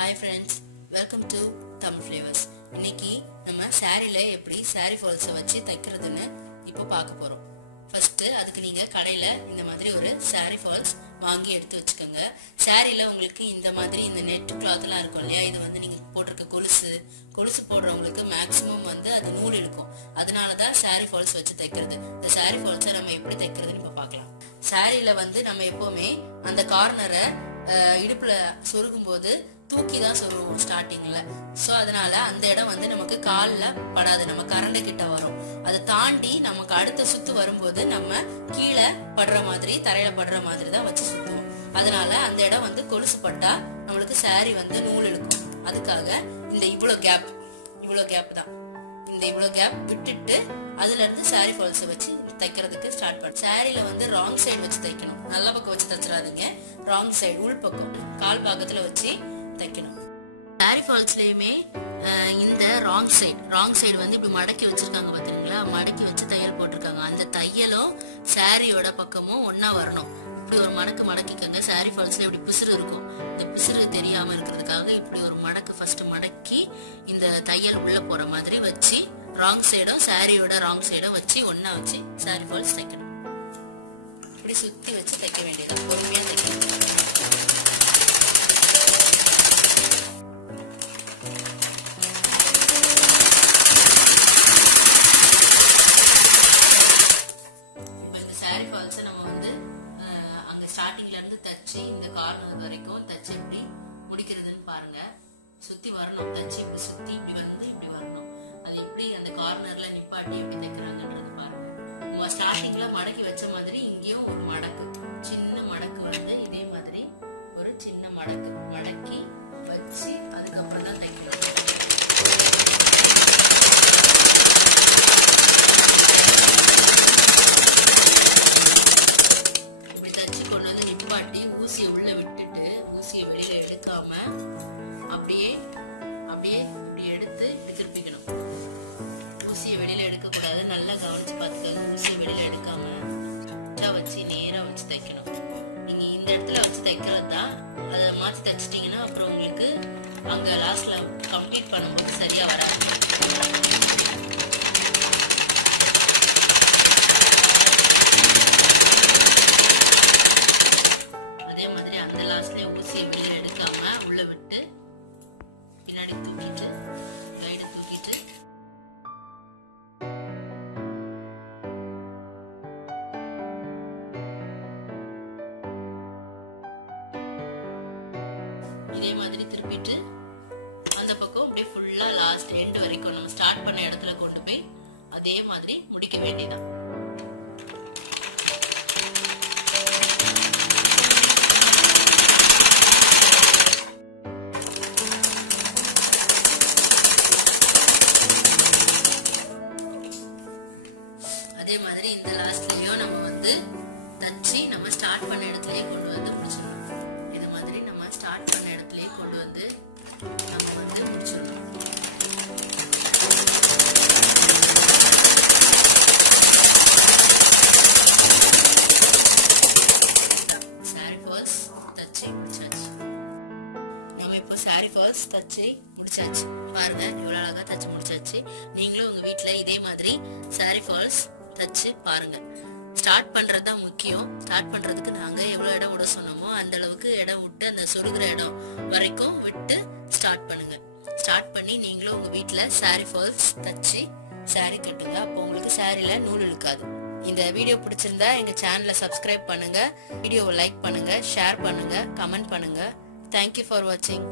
Hi friends, welcome to Tamil Flavors. இன்னைக்கு நம்ம சாரில எப்படி சாரி ஃபால்ஸ் வச்சு தைக்கிறதுன்னு இப்போ பார்க்க போறோம். ஃபர்ஸ்ட் அதுக்கு நீங்க கடையில இந்த மாதிரி ஒரு சாரி ஃபால்ஸ் வாங்கி எடுத்து வச்சுக்கோங்க. சாரில உங்களுக்கு இந்த மாதிரி இந்த நெட் கிளாத்லாம் இருக்கும் இல்லையா, இது வந்து நீங்க போட்டிருக்க கொலுசு போடுறவங்களுக்கு மேக்ஸிமம் வந்து அது நூல் இருக்கும். அதனாலதான் சாரி ஃபால்ஸ் வச்சு தைக்கிறது. இந்த சாரி ஃபால்ஸை நம்ம எப்படி தைக்கிறதுன்னு இப்போ பார்க்கலாம். சாரில வந்து நம்ம எப்பவுமே அந்த கார்னரை இடுப்புல சொருகும் போது தூக்கி தான் சொருவோம் ஸ்டார்டிங்ல. சோ அதனால அந்த இடம் வந்து நமக்கு கால்ல படாது, நம்ம கரண்டு கிட்ட வரும். அதை தாண்டி நமக்கு அடுத்த சுத்து வரும்போது நம்ம கீழே படுற மாதிரி தரையில படுற மாதிரி தான் வச்சு சுத்துவோம். அதனால அந்த இடம் வந்து கொலுசு பட்டா நம்மளுக்கு சாரி வந்து நூல் இழுக்கும். அதுக்காக இந்த இவ்வளவு கேப் தான், இந்த இவ்வளவு கேப் விட்டுட்டு அதுல இருந்து சாரி ஃபால்ஸை வச்சு தைக்கிறதுக்கு ஸ்டார்ட் பண்ண. சாரில வந்து ராங் சைடு வச்சு தைக்கணும், நல்ல பக்கம் வச்சு தைச்சிடாதீங்க. ராங் சைடு உள் பக்கம் கால் பாகத்துல வச்சு தைக்கணும். சாரி ஃபால்ஸ்லயுமே இந்த ராங் சைடு வந்து இப்படி மடக்கி வச்சிருக்காங்க பாத்தீங்களா, மடக்கி வச்சு தையல் போட்டிருக்காங்க. அந்த தையலும் சாரியோட பக்கமும் ஒன்னா வரணும். இப்படி ஒரு மடக்கிக்கங்க. சாரி ஃபால்ஸ்ல இப்படி பிசுறு இருக்கும், இந்த பிசுறு தெரியாம இருக்கிறதுக்காக இப்படி ஒரு ஃபர்ஸ்ட் மடக்கி இந்த தையல் உள்ள போற மாதிரி வச்சு ராங் சைடும் சாரியோட ராங் சைடும் வச்சு ஒன்னா வச்சு சாரி ஃபால்ஸ் தைக்கணும். இப்படி சுத்தி வச்சு தைக்க வேண்டியது, பொறுமையா தைக்கணும். ஸ்டார்டிங்ல இருந்து தச்சு இந்த கார்னர் வரைக்கும் தச்சு எப்படி முடிக்கிறதுன்னு பாருங்க. சுத்தி வரணும், தச்சு இப்படி சுத்தி இப்படி வந்து இப்படி வரணும். அது எப்படி அந்த கார்னர்ல நிப்பாட்டி எப்படி தைக்கிறாங்கன்றது பாருங்க. நம்ம ஸ்டார்டிங்ல மடக்கி வச்ச மாதிரி இங்கேயும் ஒரு சின்ன மடக்கு வந்து இதே மாதிரி ஒரு சின்ன மடக்கி வச்சு அதுக்கப்புறம் தான் தைக்கணும். ஊசியை உள்ள விட்டுட்டு ஊசியை வெளியில எடுக்காம அப்படியே இப்படி எடுத்து இப்படி திருப்பிக்கணும். ஊசியை வெளியில எடுக்க கூடாது, நல்லா கவனிச்சு பார்த்துக்கோங்க. ஊசியை வெளியில எடுக்காம வச்சு நேரா வச்சு தைக்கணும். நீங்க இந்த இடத்துல வச்சு தைக்கிறது தான். அதை மாற்றி தைச்சிட்டீங்கன்னா அப்புறம் உங்களுக்கு அங்க லாஸ்ட்ல கம்ப்ளீட் பண்ணும்போது சரியா வராது. இதே மாதிரி திருப்பிட்டு அந்த பக்கம் அப்படியே ஃபுல்லா லாஸ்ட் எண்ட் வரைக்கும் நம்ம ஸ்டார்ட் பண்ண இடத்துல கொண்டு போய் அதே மாதிரி முடிக்க வேண்டியதான். அதே மாதிரி இந்த லாஸ்ட்லயும் நம்ம வந்து தச்சு நம்ம ஸ்டார்ட் பண்ண இடத்துலயே கொண்டு வந்து முடிச்சிடணும். இது மாதிரி நம்ம ஸ்டார்ட் பண்ண இடத்துலயே கொண்டு வந்து நம்ம வந்து முடிச்சிடணும். சாரி ஃபால்ஸ் தச்சு முடிச்சாச்சு. நம்ம இப்போ சாரி ஃபால்ஸ் தச்சு முடிச்சாச்சு. பாருங்க இவ்வளவு அழகா தச்சு முடிச்சாச்சு. நீங்களும் உங்க வீட்டுல இதே மாதிரி சாரி ஃபால்ஸ் தச்சு பாருங்க. ஸ்டார்ட் பண்றதுதான் முக்கியம். ஸ்டார்ட் பண்றதுக்கு நாங்க எவ்வளவு இடம் விட சொன்னோமோ அந்த அளவுக்கு இடம் விட்டு அந்த சொருகிற இடம் வரைக்கும் விட்டு ஸ்டார்ட் பண்ணுங்க. ஸ்டார்ட் பண்ணி நீங்களும் உங்க வீட்டுல சாரி ஃபால்ஸ் தச்சு சாரி கட்டுங்க. அப்போ உங்களுக்கு சாரில நூல் இழுக்காது. இந்த வீடியோ பிடிச்சிருந்தா எங்க சேனலை சப்ஸ்கிரைப் பண்ணுங்க, வீடியோவை லைக் பண்ணுங்க, ஷேர் பண்ணுங்க, கமெண்ட் பண்ணுங்க. தேங்க்யூ ஃபார் வாட்சிங்.